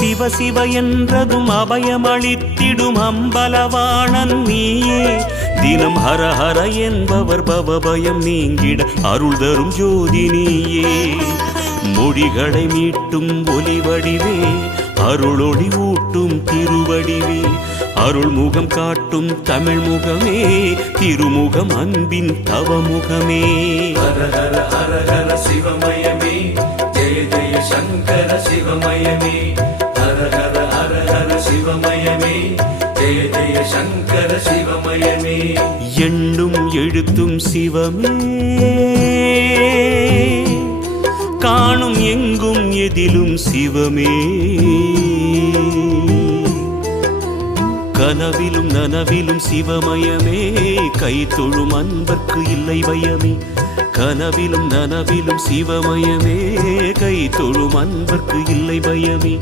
சிவ சிவ என்றதும் அபயமளித்திடும் அம்பலவாணன் நீயே. தினம் ஹர ஹர என்பவர் பவபயம் நீங்கிட அருள் தரும் ஜோதி நீயே. மொழிகளை மீட்டும் ஒலி வடிவே, அருளொளி ஊட்டும் திருவடிவே, அருள் முகம் காட்டும் தமிழ் முகமே, திருமுகம் அன்பின் தவமுகமே. ஹர ஹர ஹர ஹர சிவமயமே, ஜெய ஜெய சங்கர சிவமயமே. ஹர ஹர ஹர ஹர சிவமயமே, ஜெய ஜெய சங்கர சிவமயமே. எண்ணும் எழுத்தும் சிவமே, காணும் எங்கும் எதிலும் சிவமே. கனவிலும் நனவிலும் சிவமயமே, கை தொழும் அன்பர்க்கு இல்லை பயமே. கனவிலும் நனவிலும் சிவமயமே, கை தொழும் அன்பர்க்கு இல்லை பயமே.